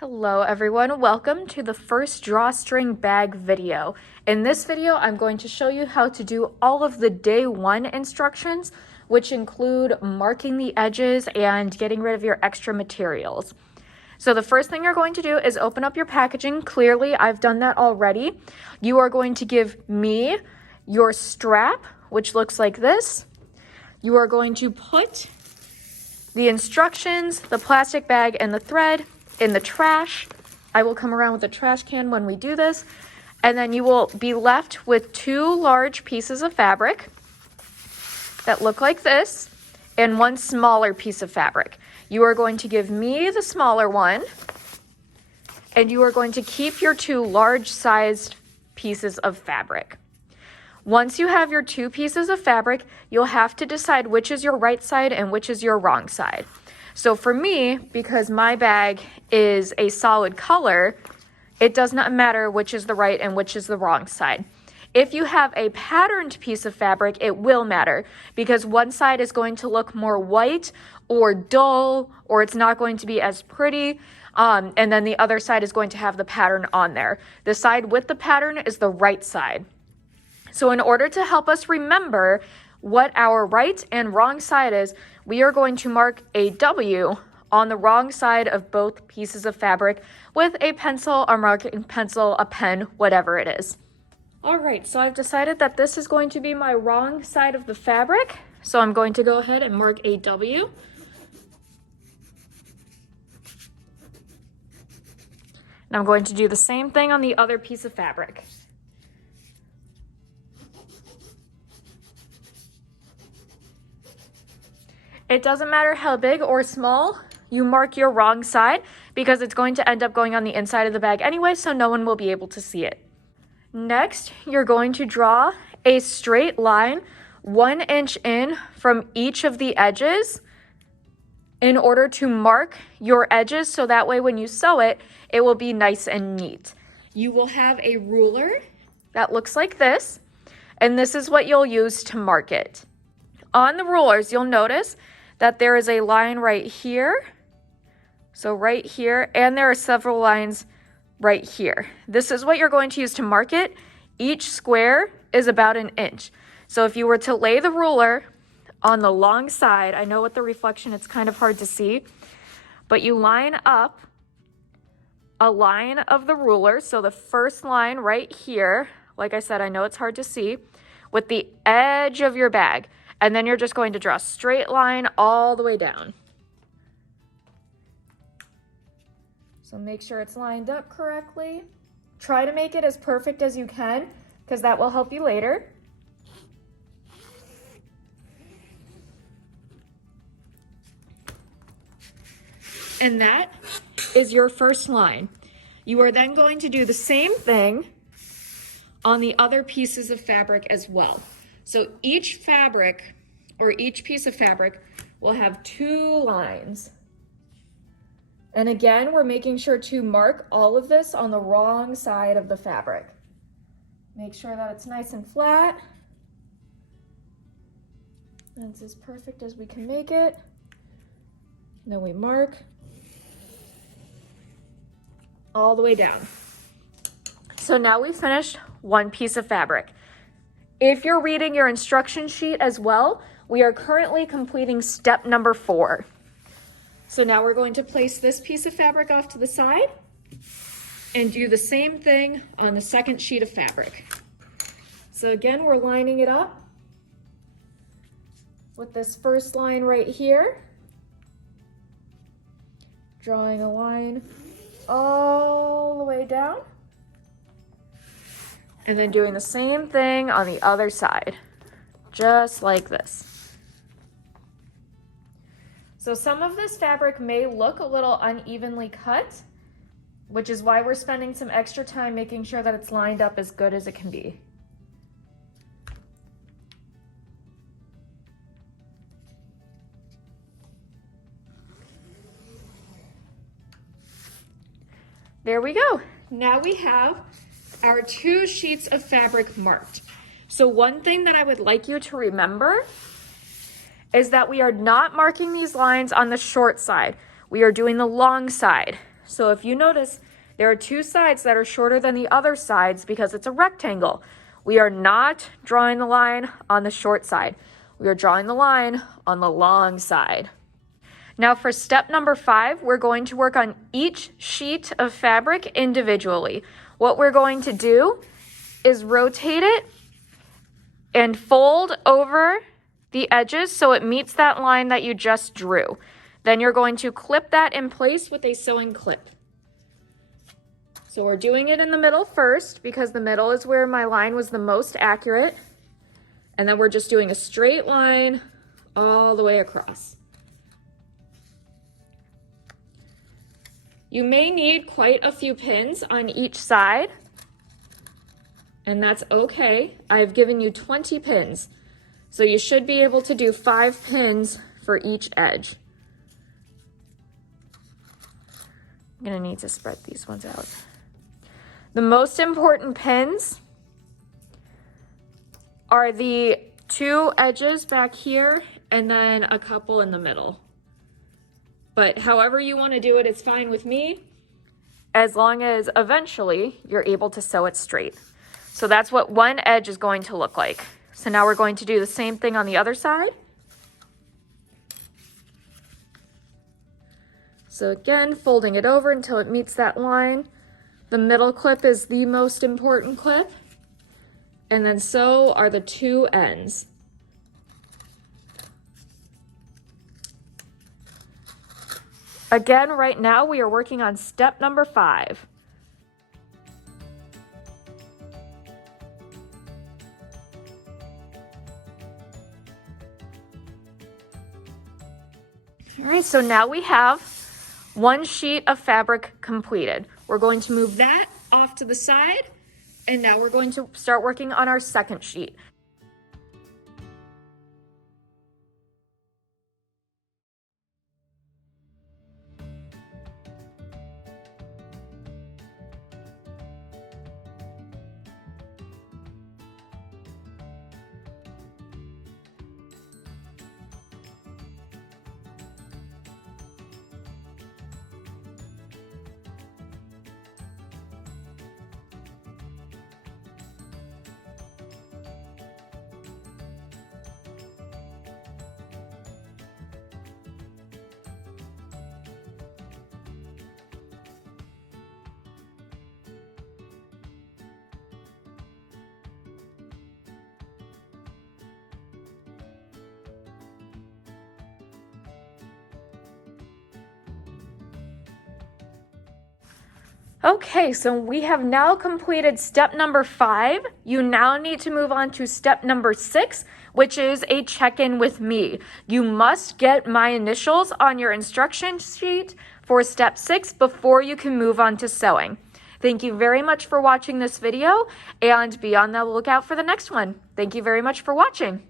Hello everyone, welcome to the first drawstring bag video. In this video, I'm going to show you how to do all of the day one instructions, which include marking the edges and getting rid of your extra materials. So the first thing you're going to do is open up your packaging. Clearly, I've done that already. You are going to give me your strap, which looks like this. You are going to put the instructions, the plastic bag, and the thread in the trash. I will come around with a trash can when we do this. And then you will be left with two large pieces of fabric that look like this and one smaller piece of fabric. You are going to give me the smaller one and you are going to keep your two large sized pieces of fabric. Once you have your two pieces of fabric, you'll have to decide which is your right side and which is your wrong side. So for me, because my bag is a solid color, it does not matter which is the right and which is the wrong side. If you have a patterned piece of fabric, it will matter because one side is going to look more white or dull, or it's not going to be as pretty. And then the other side is going to have the pattern on there. The side with the pattern is the right side. So in order to help us remember what our right and wrong side is, we are going to mark a W on the wrong side of both pieces of fabric with a pencil, a marking pencil, a pen, whatever it is. All right, so I've decided that this is going to be my wrong side of the fabric. So I'm going to go ahead and mark a W. And I'm going to do the same thing on the other piece of fabric. It doesn't matter how big or small you mark your wrong side because it's going to end up going on the inside of the bag anyway, so no one will be able to see it. Next, you're going to draw a straight line 1 inch in from each of the edges in order to mark your edges so that way when you sew it, it will be nice and neat. You will have a ruler that looks like this, and this is what you'll use to mark it. On the rulers, you'll notice that there is a line right here, so right here, and there are several lines right here. This is what you're going to use to mark it. Each square is about 1 inch. So if you were to lay the ruler on the long side, I know with the reflection it's kind of hard to see, but you line up a line of the ruler, so the first line right here, like I said, I know it's hard to see, with the edge of your bag. And then you're just going to draw a straight line all the way down. So make sure it's lined up correctly. Try to make it as perfect as you can, because that will help you later. And that is your first line. You are then going to do the same thing on the other pieces of fabric as well. So each fabric or each piece of fabric will have 2 lines. And again, we're making sure to mark all of this on the wrong side of the fabric. Make sure that it's nice and flat. That's as perfect as we can make it. And then we mark all the way down. So now we've finished one piece of fabric. If you're reading your instruction sheet as well, we are currently completing step number 4. So now we're going to place this piece of fabric off to the side and do the same thing on the second sheet of fabric. So again, we're lining it up with this first line right here, drawing a line all the way down. And then doing the same thing on the other side, just like this. So some of this fabric may look a little unevenly cut, which is why we're spending some extra time making sure that it's lined up as good as it can be. There we go. Now we have our 2 sheets of fabric marked. So one thing that I would like you to remember is that we are not marking these lines on the short side. We are doing the long side. So if you notice, there are two sides that are shorter than the other sides because it's a rectangle. We are not drawing the line on the short side. We are drawing the line on the long side. Now for step number 5, we're going to work on each sheet of fabric individually. What we're going to do is rotate it and fold over the edges so it meets that line that you just drew. Then you're going to clip that in place with a sewing clip. So we're doing it in the middle first because the middle is where my line was the most accurate. And then we're just doing a straight line all the way across. You may need quite a few pins on each side, and that's okay. I've given you 20 pins, so you should be able to do 5 pins for each edge. I'm gonna need to spread these ones out. The most important pins are the 2 edges back here and then a couple in the middle. But however you want to do it, it's fine with me, as long as eventually you're able to sew it straight. So that's what one edge is going to look like. So now we're going to do the same thing on the other side. So again, folding it over until it meets that line. The middle clip is the most important clip. And then so are the 2 ends. Again, right now we are working on step number 5. All right, so now we have one sheet of fabric completed. We're going to move that off to the side, and now we're going to start working on our second sheet. Okay, so we have now completed step number 5. You now need to move on to step number 6, which is a check-in with me. You must get my initials on your instruction sheet for step 6 before you can move on to sewing. Thank you very much for watching this video, and be on the lookout for the next one. Thank you very much for watching.